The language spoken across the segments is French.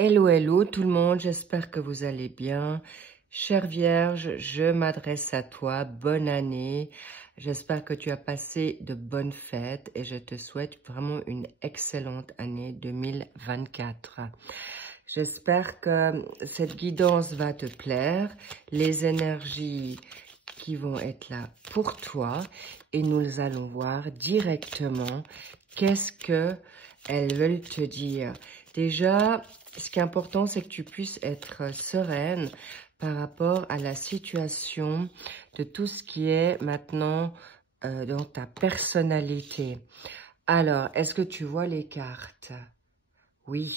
Hello, hello tout le monde, j'espère que vous allez bien. Chère Vierge, je m'adresse à toi, bonne année. J'espère que tu as passé de bonnes fêtes et je te souhaite vraiment une excellente année 2024. J'espère que cette guidance va te plaire, les énergies qui vont être là pour toi et nous allons voir directement qu'est-ce que elles veulent te dire. Déjà, ce qui est important, c'est que tu puisses être sereine par rapport à la situation de tout ce qui est maintenant dans ta personnalité. Alors, est-ce que tu vois les cartes? Oui.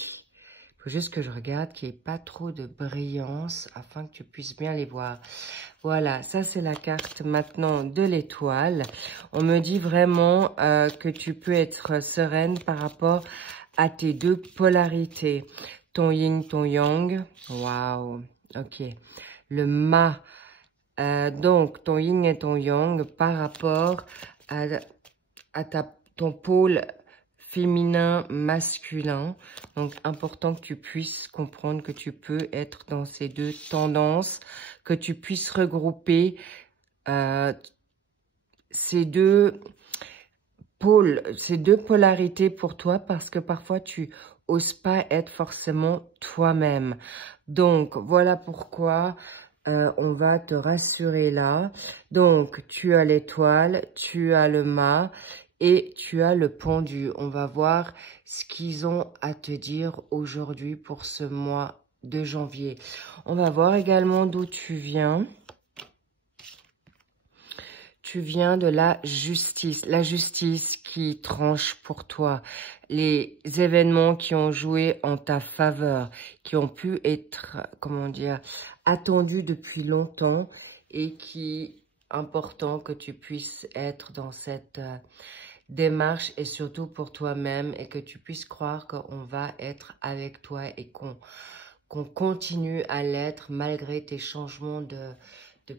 Il faut juste que je regarde qu'il n'y ait pas trop de brillance afin que tu puisses bien les voir. Voilà, ça c'est la carte maintenant de l'étoile. On me dit vraiment que tu peux être sereine par rapport à tes deux polarités. Ton yin, ton yang. Waouh, ok. Le ma. Donc, ton yin et ton yang par rapport à ton pôle féminin, masculin. Donc, important que tu puisses comprendre que tu peux être dans ces deux tendances, que tu puisses regrouper ces deux pôles, ces deux polarités pour toi, parce que parfois tu oses pas être forcément toi-même. Donc, voilà pourquoi on va te rassurer là. Donc, tu as l'étoile, tu as le mât et tu as le pendu. On va voir ce qu'ils ont à te dire aujourd'hui pour ce mois de janvier. On va voir également d'où tu viens. Tu viens de la justice qui tranche pour toi, les événements qui ont joué en ta faveur, qui ont pu être, comment dire, attendus depuis longtemps et qui est important que tu puisses être dans cette démarche et surtout pour toi-même et que tu puisses croire qu'on va être avec toi et qu'on continue à l'être malgré tes changements de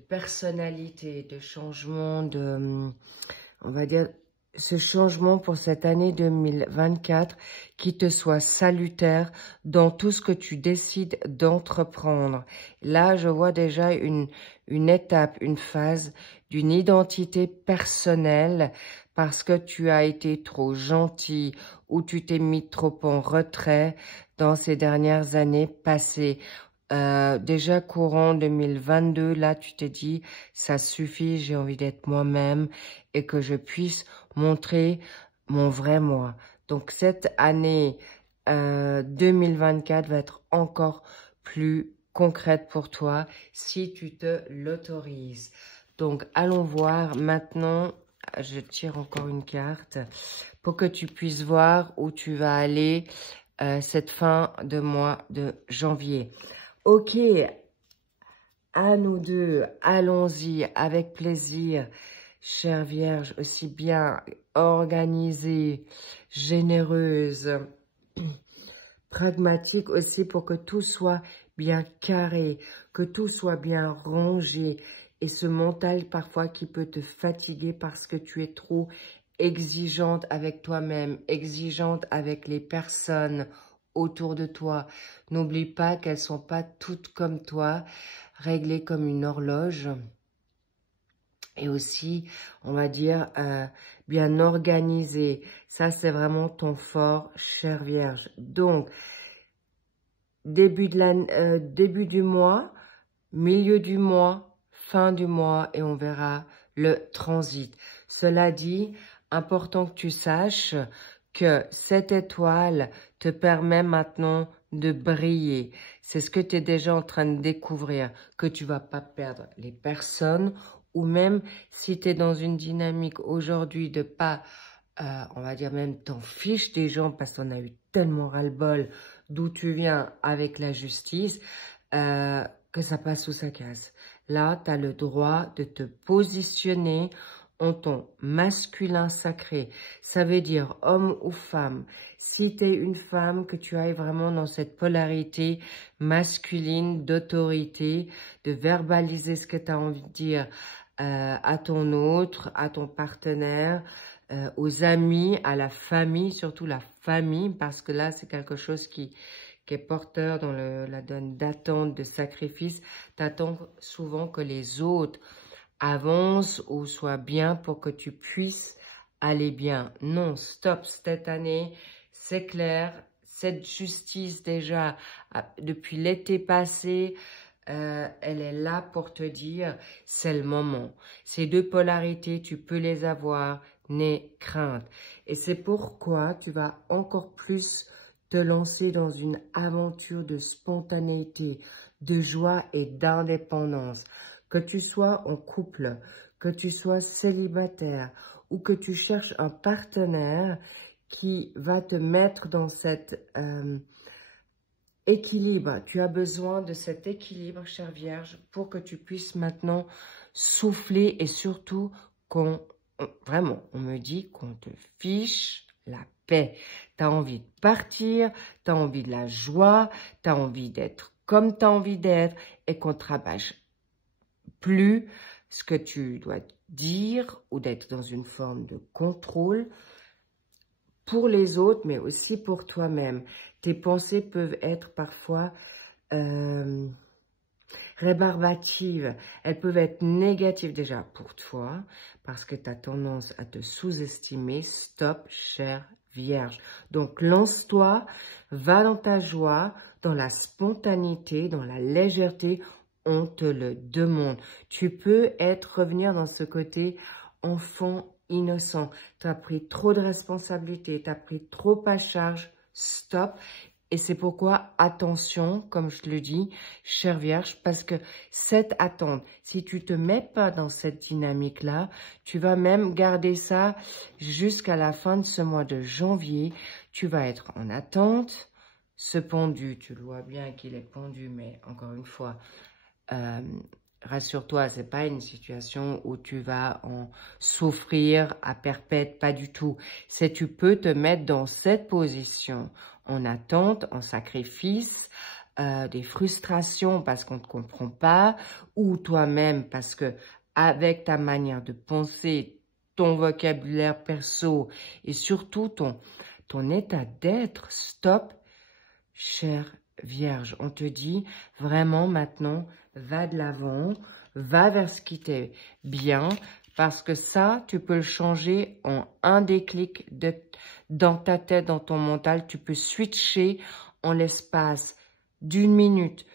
personnalité, de changement de, on va dire, ce changement pour cette année 2024 qui te soit salutaire dans tout ce que tu décides d'entreprendre. Là, je vois déjà une étape, une phase d'une identité personnelle parce que tu as été trop gentil ou tu t'es mis trop en retrait dans ces dernières années passées. Déjà courant 2022, là, tu t'es dit, ça suffit, j'ai envie d'être moi-même et que je puisse montrer mon vrai moi. Donc, cette année 2024 va être encore plus concrète pour toi si tu te l'autorises. Donc, allons voir maintenant, je tire encore une carte pour que tu puisses voir où tu vas aller cette fin de mois de janvier. Ok, à nous deux, allons-y avec plaisir, chère Vierge, aussi bien organisée, généreuse, pragmatique aussi pour que tout soit bien carré, que tout soit bien rangé et ce mental parfois qui peut te fatiguer parce que tu es trop exigeante avec toi-même, exigeante avec les personnes autour de toi. N'oublie pas qu'elles sont pas toutes comme toi, réglées comme une horloge. Et aussi, on va dire, bien organisées. Ça, c'est vraiment ton fort, chère Vierge. Donc, début du mois, milieu du mois, fin du mois, et on verra le transit. Cela dit, important que tu saches que cette étoile te permet maintenant de briller. C'est ce que tu es déjà en train de découvrir, que tu vas pas perdre les personnes ou même si tu es dans une dynamique aujourd'hui de pas, on va dire même t'en fiches des gens parce qu'on a eu tellement ras-le-bol d'où tu viens avec la justice, que ça passe ou ça casse. Là, tu as le droit de te positionner en ton masculin sacré. Ça veut dire homme ou femme. Si tu es une femme, que tu ailles vraiment dans cette polarité masculine d'autorité, de verbaliser ce que tu as envie de dire à ton autre, à ton partenaire, aux amis, à la famille, surtout la famille, parce que là, c'est quelque chose qui qui est porteur dans la donne d'attente, de sacrifice, t'attends souvent que les autres avancent ou soient bien pour que tu puisses aller bien. Non, stop, cette année, c'est clair, cette justice déjà, depuis l'été passé, elle est là pour te dire, c'est le moment. Ces deux polarités, tu peux les avoir, n'aie crainte. Et c'est pourquoi tu vas encore plus te lancer dans une aventure de spontanéité, de joie et d'indépendance. Que tu sois en couple, que tu sois célibataire ou que tu cherches un partenaire qui va te mettre dans cet équilibre. Tu as besoin de cet équilibre, chère Vierge, pour que tu puisses maintenant souffler et surtout vraiment, on me dit qu'on te fiche la paix. Tu as envie de partir, tu as envie de la joie, tu as envie d'être comme tu as envie d'être et qu'on te rabâche plus ce que tu dois dire ou d'être dans une forme de contrôle pour les autres, mais aussi pour toi-même. Tes pensées peuvent être parfois rébarbatives. Elles peuvent être négatives déjà pour toi, parce que tu as tendance à te sous-estimer. Stop, chère Vierge. Donc, lance-toi, va dans ta joie, dans la spontanéité, dans la légèreté. On te le demande. Tu peux revenir dans ce côté enfant innocent. Tu as pris trop de responsabilités, tu as pris trop à charge. Stop. Et c'est pourquoi, attention, comme je te le dis, chère Vierge, parce que cette attente, si tu te mets pas dans cette dynamique-là, tu vas même garder ça jusqu'à la fin de ce mois de janvier. Tu vas être en attente. Ce pendu, tu le vois bien qu'il est pendu, mais encore une fois, rassure-toi, c'est pas une situation où tu vas en souffrir à perpète, pas du tout. C'est tu peux te mettre dans cette position en attente, en sacrifice, des frustrations parce qu'on ne te comprend pas, ou toi-même parce que avec ta manière de penser, ton vocabulaire perso et surtout ton état d'être, stop, chère Vierge, on te dit vraiment maintenant, va de l'avant, va vers ce qui t'est bien, parce que ça, tu peux le changer en un déclic dans ta tête, dans ton mental. Tu peux switcher en l'espace d'1 minute,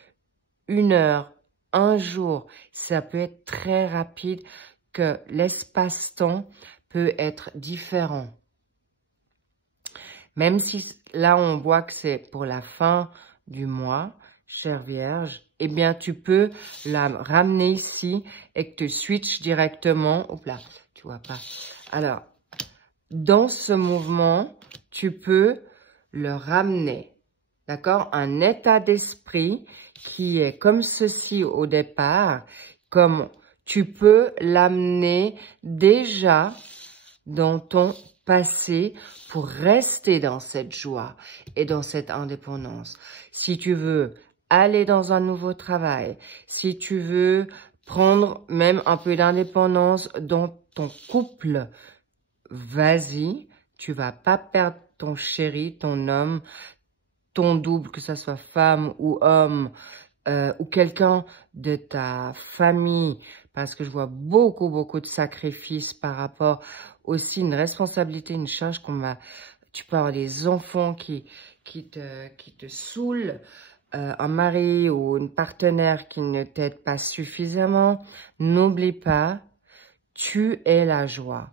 1 heure, un jour. Ça peut être très rapide, que l'espace-temps peut être différent. Même si là, on voit que c'est pour la fin du mois, chère Vierge, eh bien, tu peux la ramener ici et que tu switches directement. Hop là, tu vois pas. Alors, dans ce mouvement, tu peux le ramener. D'accord? Un état d'esprit qui est comme ceci au départ, comme tu peux l'amener déjà dans ton passé pour rester dans cette joie et dans cette indépendance. Si tu veux aller dans un nouveau travail, si tu veux prendre même un peu d'indépendance dans ton couple, vas-y, tu vas pas perdre ton chéri, ton homme, ton double, que ce soit femme ou homme, ou quelqu'un de ta famille, parce que je vois beaucoup de sacrifices par rapport aussi une responsabilité, une charge qu'on va. Tu peux avoir des enfants qui te saoulent, un mari ou une partenaire qui ne t'aide pas suffisamment. N'oublie pas, tu es la joie.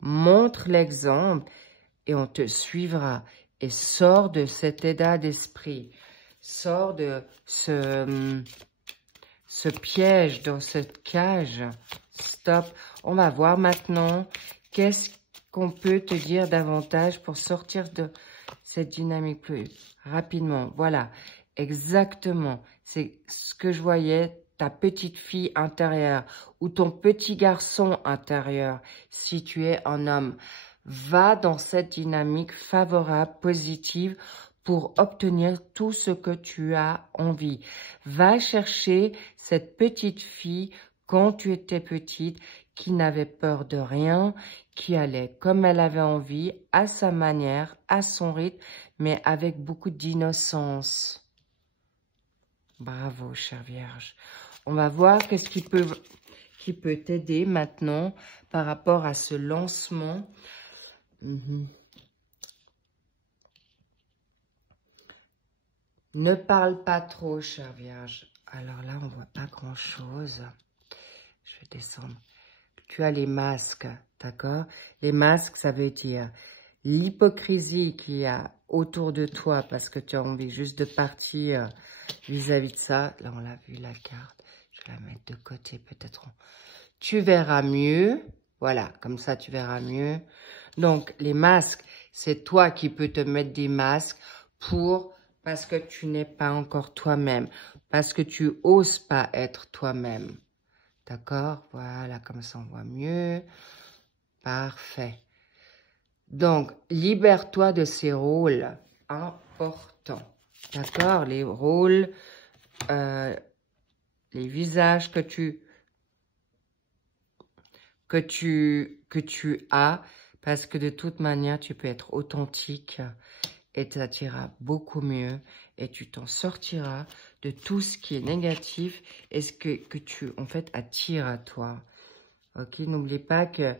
Montre l'exemple et on te suivra. Et sors de cet état d'esprit. Sors de ce piège, dans cette cage. Stop. On va voir maintenant qu'est-ce qu'on peut te dire davantage pour sortir de cette dynamique plus rapidement. Voilà, exactement. C'est ce que je voyais, ta petite fille intérieure ou ton petit garçon intérieur, si tu es un homme. Va dans cette dynamique favorable, positive, pour obtenir tout ce que tu as envie. Va chercher cette petite fille quand tu étais petite qui n'avait peur de rien, qui allait comme elle avait envie, à sa manière, à son rythme, mais avec beaucoup d'innocence. Bravo, chère Vierge. On va voir qu'est-ce qui peut t'aider maintenant par rapport à ce lancement. Ne parle pas trop, chère Vierge. Alors là, on voit pas grand-chose. Je vais descendre. Tu as les masques, d'accord? Les masques, ça veut dire l'hypocrisie qu'il y a autour de toi parce que tu as envie juste de partir vis-à-vis de ça. Là, on l'a vu, la carte. Je vais la mettre de côté, peut-être. Tu verras mieux. Voilà, comme ça, tu verras mieux. Donc, les masques, c'est toi qui peux te mettre des masques parce que tu n'es pas encore toi-même, parce que tu oses pas être toi-même. D'accord? Voilà, comme ça on voit mieux. Parfait. Donc, libère-toi de ces rôles importants. D'accord? Les rôles, les visages que tu as, parce que de toute manière, tu peux être authentique et ça t'ira beaucoup mieux et tu t'en sortiras de tout ce qui est négatif et ce que tu, en fait, attires à toi. Ok, n'oublie pas que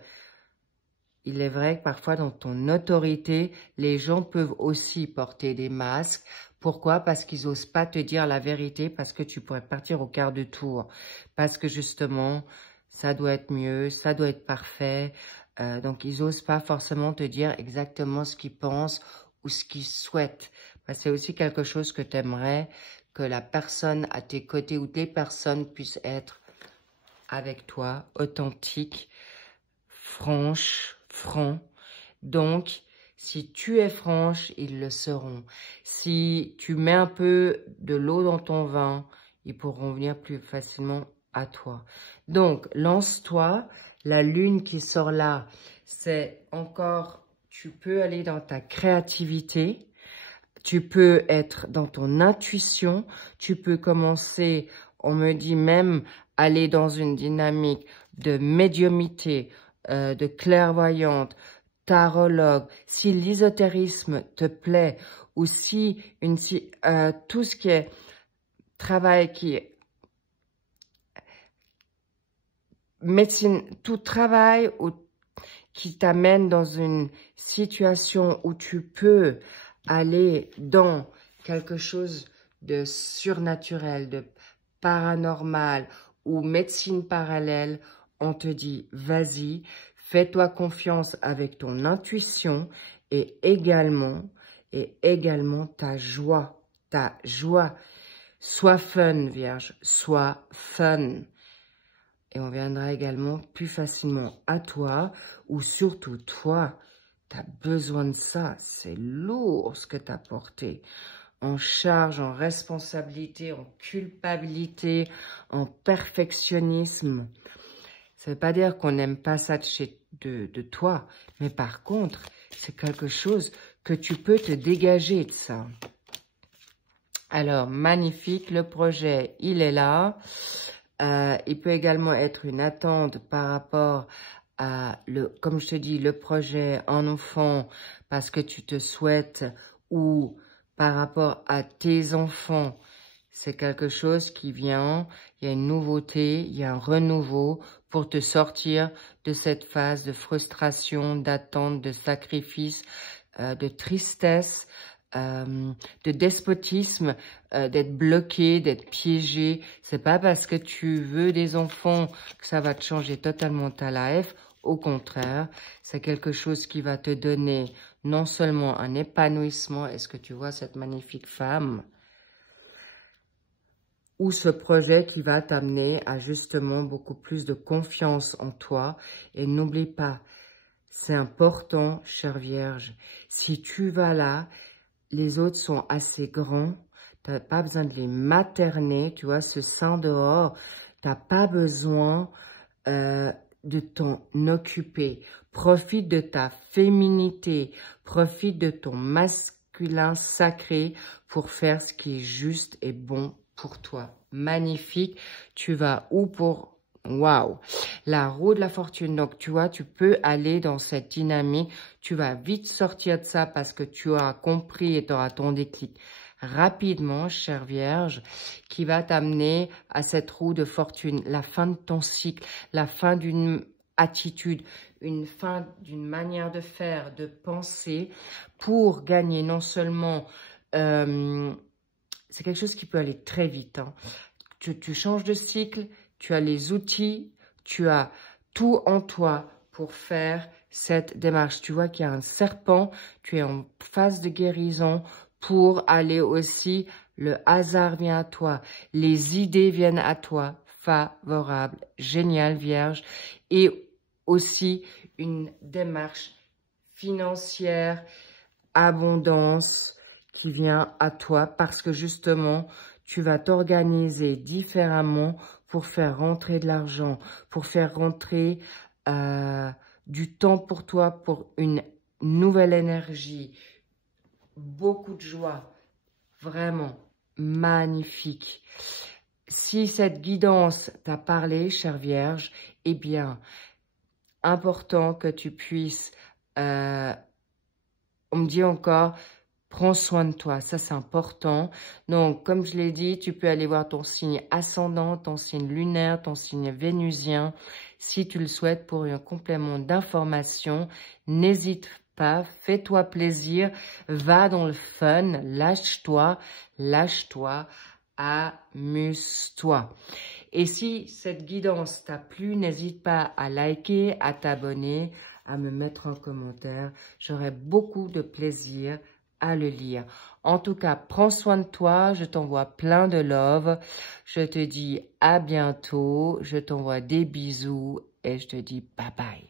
il est vrai que parfois dans ton autorité, les gens peuvent aussi porter des masques. Pourquoi? Parce qu'ils n'osent pas te dire la vérité, parce que tu pourrais partir au quart de tour. Parce que justement, ça doit être mieux, ça doit être parfait. Donc, ils n'osent pas forcément te dire exactement ce qu'ils pensent ou ce qu'ils souhaitent. C'est aussi quelque chose que tu aimerais que la personne à tes côtés ou des personnes puissent être avec toi, authentique, franche, franc. Donc, si tu es franche, ils le seront. Si tu mets un peu de l'eau dans ton vin, ils pourront venir plus facilement à toi. Donc, lance-toi. La lune qui sort là, c'est encore, tu peux aller dans ta créativité. Tu peux être dans ton intuition. Tu peux commencer, on me dit même, aller dans une dynamique de médiumnité, de clairvoyante, tarologue. Si l'ésotérisme te plaît ou si tout ce qui est travail, qui est médecine, tout travail qui t'amène dans une situation où tu peux aller dans quelque chose de surnaturel, de paranormal ou médecine parallèle, on te dit vas-y, fais-toi confiance avec ton intuition et également ta joie, Sois fun, Vierge, sois fun. Et on viendra également plus facilement à toi, ou surtout toi, tu as besoin de ça. C'est lourd ce que tu as porté. En charge, en responsabilité, en culpabilité, en perfectionnisme. Ça ne veut pas dire qu'on n'aime pas ça de toi, mais par contre, c'est quelque chose que tu peux te dégager de ça. Alors, magnifique, le projet, il est là. Il peut également être une attente par rapport à, comme je te dis, le projet en enfant, parce que tu te souhaites, ou par rapport à tes enfants. C'est quelque chose qui vient, il y a une nouveauté, il y a un renouveau pour te sortir de cette phase de frustration, d'attente, de sacrifice, de tristesse, de despotisme, d'être bloqué, d'être piégé. C'est pas parce que tu veux des enfants que ça va te changer totalement ta life. Au contraire, c'est quelque chose qui va te donner non seulement un épanouissement. Est-ce que tu vois cette magnifique femme? Ou ce projet qui va t'amener à justement beaucoup plus de confiance en toi. Et n'oublie pas, c'est important, chère Vierge, si tu vas là, les autres sont assez grands, tu n'as pas besoin de les materner, tu vois, ce sein dehors, tu n'as pas besoin de t'en occuper. Profite de ta féminité, profite de ton masculin sacré pour faire ce qui est juste et bon pour toi. Magnifique, tu vas ou pour Waouh! La roue de la fortune. Donc, tu vois, tu peux aller dans cette dynamique. Tu vas vite sortir de ça parce que tu as compris et tu auras ton déclic rapidement, chère Vierge, qui va t'amener à cette roue de fortune. La fin de ton cycle, la fin d'une attitude, une fin d'une manière de faire, de penser pour gagner non seulement... c'est quelque chose qui peut aller très vite. Hein. Tu changes de cycle, tu as les outils, tu as tout en toi pour faire cette démarche. Tu vois qu'il y a un serpent, tu es en phase de guérison pour aller aussi, le hasard vient à toi, les idées viennent à toi, favorable, génial Vierge, et aussi une démarche financière, abondance qui vient à toi parce que justement, tu vas t'organiser différemment pour faire rentrer de l'argent, pour faire rentrer du temps pour toi, pour une nouvelle énergie, beaucoup de joie, vraiment magnifique. Si cette guidance t'a parlé, chère Vierge, eh bien, important que tu puisses, on me dit encore, prends soin de toi, ça c'est important. Donc, comme je l'ai dit, tu peux aller voir ton signe ascendant, ton signe lunaire, ton signe vénusien. Si tu le souhaites pour un complément d'information, n'hésite pas, fais-toi plaisir, va dans le fun, lâche-toi, amuse-toi. Et si cette guidance t'a plu, n'hésite pas à liker, à t'abonner, à me mettre en commentaire. J'aurai beaucoup de plaisir à le lire. En tout cas, prends soin de toi, je t'envoie plein de love, je te dis à bientôt, je t'envoie des bisous et je te dis bye bye.